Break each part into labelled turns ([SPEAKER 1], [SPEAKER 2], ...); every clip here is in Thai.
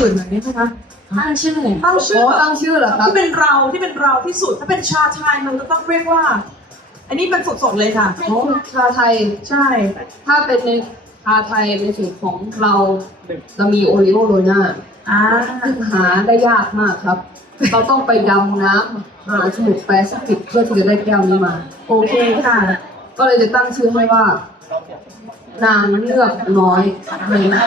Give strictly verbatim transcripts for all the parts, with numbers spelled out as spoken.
[SPEAKER 1] อื่นหน่อยได้ไหมคะ
[SPEAKER 2] ตั้งชื่อ
[SPEAKER 1] ตั้งชื่อ
[SPEAKER 3] ตั้งชื่อเหรอครับ
[SPEAKER 1] ที่เป็นเราที่เป็นเราที่สุดถ้าเป็นชาไทยมันก็ต้องเรียกว่า อันนี้เป็นสดๆเลยค่ะ
[SPEAKER 3] โอ้ชาไทย
[SPEAKER 1] ใช่
[SPEAKER 3] ถ้าเป็นในชาไทยในสูตรของเราจะมีโอริโอโรยหน้า
[SPEAKER 1] อ่า
[SPEAKER 3] ซึ่งหาได้ยากมากครับ เราต้องไปดำน้ำหาสมุทรแปซิฟิกเพื่อที่จะได้แก้วนี้มา
[SPEAKER 1] โอเคค่ะ
[SPEAKER 3] ก็เลยจะตั้งชื่อให้ว่า นางเลือกน้อยเลยนะ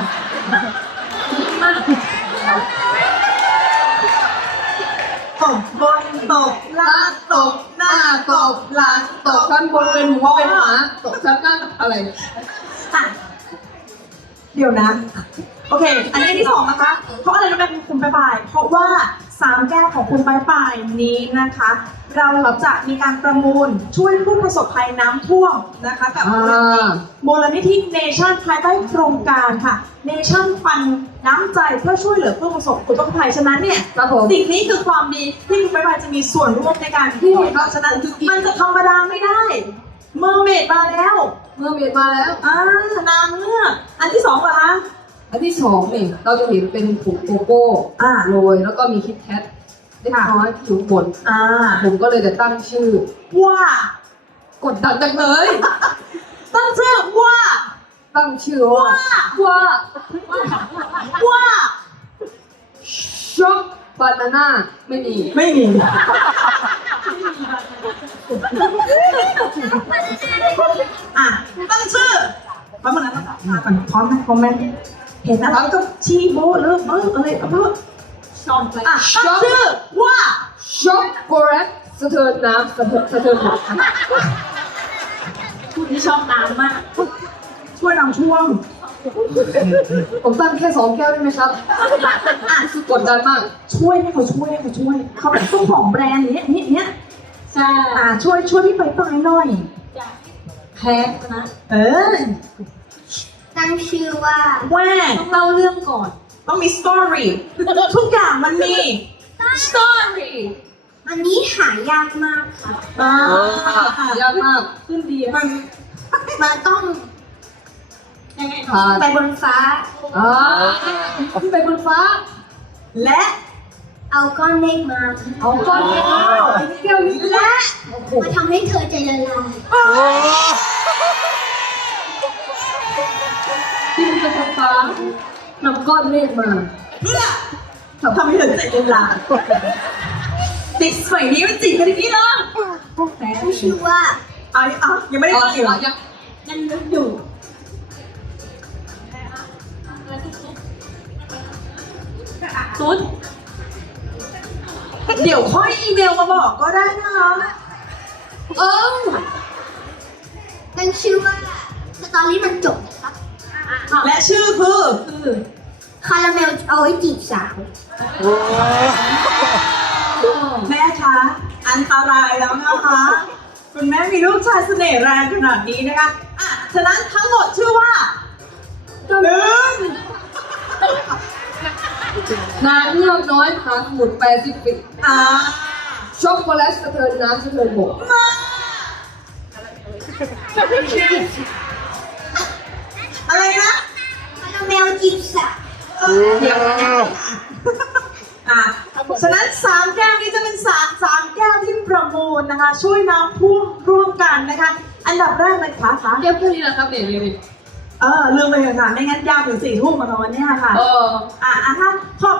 [SPEAKER 1] ตกบนตกล่างตกหน้าตกหลัง
[SPEAKER 3] ตกชั้นบนเป็นหมูเป็นหมาตกชั้นล่างอะไร
[SPEAKER 1] อ่ะเดี๋ยวนะ โอเค อันนี้อันที่สองนะคะ เพราะอะไรรู้ไหมคุณปลายปลายเพราะว่าสามแก้วของคุณปลายปลายนี้นะคะ เราจะมีการประมูลช่วยผู้ประสบภัยน้ำท่วมนะคะกับ
[SPEAKER 3] อ่า
[SPEAKER 1] มูลนิธิเนชั่นภายใต้โครงการค่ะเนชั่นฟันน้ำใจเพื่อช่วยเหลือผู้ประสบอุทกภัยฉะนั้นเนี่ย
[SPEAKER 3] ครับผม
[SPEAKER 1] สิ่งนี้คือความดีที่คุณปลายปลายจะมีส่วนร่วมในการที่เพราะฉะนั้นมันจะธรรมดาไม่ได้เมอร์เมดมาแล้ว
[SPEAKER 3] เมื่อเมียนมาแล้ว
[SPEAKER 1] อ่านางเงือกอันที่สองเหรอคะ
[SPEAKER 3] อันที่สองนี่เราจะเห็นเป็นผงโกโก้
[SPEAKER 1] อ่า
[SPEAKER 3] โรยแล้วก็มีคิดแคทเล็กน้อยที่อยู่บน
[SPEAKER 1] อ่า
[SPEAKER 3] ผมก็เลยจะตั้งชื่อ
[SPEAKER 1] ว่า
[SPEAKER 3] กดดันจังเลย
[SPEAKER 1] ตั้งชื่อว่า
[SPEAKER 3] ตั้งชื่อว่าว่า
[SPEAKER 1] ว่า
[SPEAKER 3] ช็อกบานาน่าไม่มี
[SPEAKER 1] ไม่มีอ่ะตั้งชื่อแป๊บนึงนะมาก่อนพร้อมไหมพร้อมไหมเห็นอะไรก็ชี้โบ้เลิกเบ้ออะไรก็เบ้อ
[SPEAKER 2] ชอบไป
[SPEAKER 1] อ่ะตั้งชื่อว่า
[SPEAKER 3] ช็อกโกแลตสะเทินน้ำสะเทินสะเทินหมด
[SPEAKER 2] คุณที่ชอบน้ำมาก
[SPEAKER 1] ช่วยนำช่วง
[SPEAKER 3] ผมตั้งแค่สองแก้วได้ไหมครับ
[SPEAKER 1] อ่ะ
[SPEAKER 3] รู้สึกกดดันมาก
[SPEAKER 1] ช่วยให้เขาช่วยให้เขาช่วย เขาเป็นเจ้าของแบรนด์เนี้ยเนี้ยเนี้ย
[SPEAKER 2] ใช่
[SPEAKER 1] อ่ะช่วยช่วยพี่ไปไปหน่อย
[SPEAKER 2] จะแพ้นะ
[SPEAKER 1] เออ
[SPEAKER 4] ตั้งชื่อว่า
[SPEAKER 1] ว่า
[SPEAKER 2] ต้องเล่าเรื่องก่อน
[SPEAKER 1] ต้องมีสตอรี่ทุกอย่างมันมี
[SPEAKER 2] story
[SPEAKER 4] อันนี้หายากมากค่ะ
[SPEAKER 1] อ่าย
[SPEAKER 3] ากมาก
[SPEAKER 2] ขึ้นดี
[SPEAKER 1] มัน
[SPEAKER 4] มันต้อง
[SPEAKER 2] ยังไง
[SPEAKER 3] ผ่าน
[SPEAKER 4] ไปบนฟ้า
[SPEAKER 3] อ่าขึ้นไปบนฟ้า
[SPEAKER 1] และ
[SPEAKER 4] เอาก้อนเมฆมา
[SPEAKER 3] เอาก้อนแก้วไอ้แก้วนี้
[SPEAKER 1] และ
[SPEAKER 3] โอ้โห
[SPEAKER 4] มาทำให้เธอใจละลาย
[SPEAKER 3] ที่มันจะบนฟ้านำก้อนเมฆมา
[SPEAKER 1] เพื่อทำให้เธอใจเย็นลาเด็กสมัยนี้มันจีบกันอย่างนี้เหรอ
[SPEAKER 4] ตั้งชื่อว่า
[SPEAKER 1] เอาเอายังไม่ได้ตั้งอีกเหรอ
[SPEAKER 3] ยัง
[SPEAKER 2] ยังนึกอยู่ ตุ๊ด
[SPEAKER 1] เดี๋ยวค่อยอีเมลมาบอกก็ได้นะคะ
[SPEAKER 3] เออ
[SPEAKER 4] ตั้งชื่อว่าสตอรี่มันจบนะครับ
[SPEAKER 1] และชื่อคือ
[SPEAKER 2] คือ
[SPEAKER 4] คาราเมลเอาไว้จีบสาว
[SPEAKER 1] แม่คะอันตรายแล้วนะคะคุณแม่มีลูกชายเสน่ห์แรงขนาดนี้นะคะอ่ะฉะนั้นทั้งหมดชื่อว่าหนึ่ง
[SPEAKER 3] นางเงือกน้อยหาสมุทรแปซิฟิก
[SPEAKER 1] อ่า
[SPEAKER 3] ช็อกโกแลตสะเทินน้ำสะเทินบก
[SPEAKER 1] มาอะไรนะ
[SPEAKER 4] คาราเมลจีบสาว
[SPEAKER 1] เออเดี๋ยวอ่ะฉะนั้นสามแก้วนี้จะเป็นสามสามแก้วที่ประมูลนะคะ ช่วยน้ำท่วมร่วมกันนะคะ อันดับแรกเลยค่ะคะ
[SPEAKER 3] แก้วแค่นี้นะครับเนี่ยนี่
[SPEAKER 1] เออลืมไปเลยค่ะ ไม่งั้นยาวถึงสี่ทุ่มมาตอนวันเนี้ยค่ะ
[SPEAKER 3] เออ
[SPEAKER 1] อ่ะอ่ะถ้าขอบ